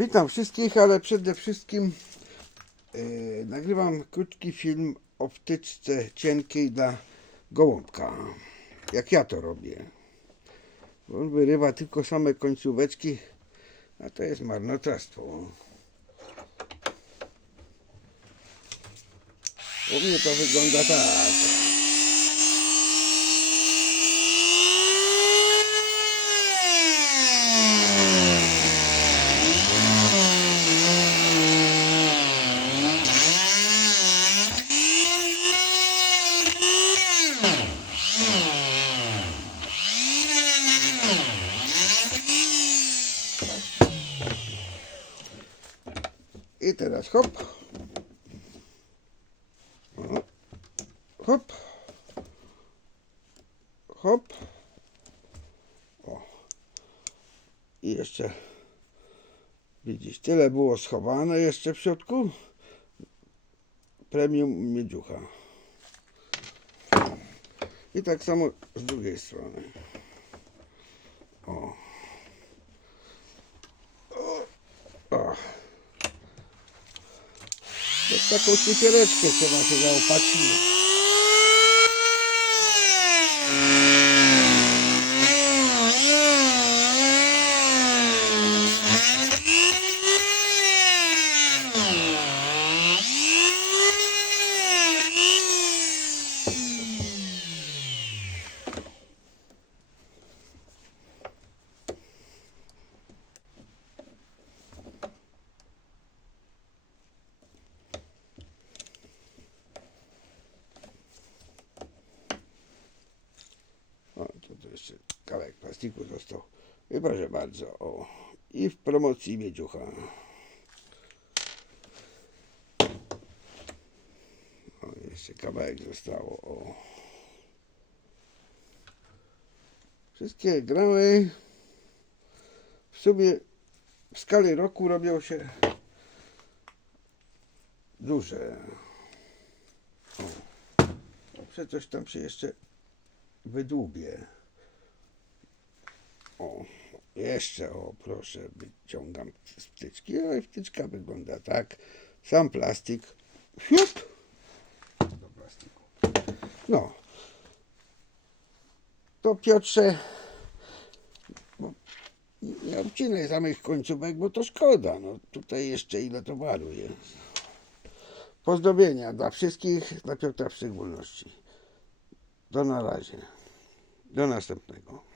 Witam wszystkich, ale przede wszystkim e, nagrywam krótki film o wtyczce cienkiej dla gołąbka. Jak ja to robię. On wyrywa tylko same końcóweczki, a to jest marnotrawstwo. U mnie to wygląda tak. I teraz hop. Hop. Hop. O. I jeszcze widzisz, tyle było schowane jeszcze w środku. Premium miedziucha. I tak samo z drugiej strony. Ось таку чотиричку це наші заопачні. Jeszcze kawałek plastiku został. I proszę bardzo, o. I w promocji miedziucha. O, jeszcze kawałek zostało, o. Wszystkie gramy w sumie w skali roku robią się duże. O. Muszę coś tam się jeszcze wydłubię. O, jeszcze, o proszę, wyciągam wtyczki. O, i wtyczka wygląda tak. Sam plastik. Fiut! Do plastiku. No. To Piotrze, nie obcinaj samych końcówek, bo to szkoda. No, tutaj jeszcze ile towaru jest. Pozdrowienia dla wszystkich, dla Piotra w szczególności. Do na razie. Do następnego.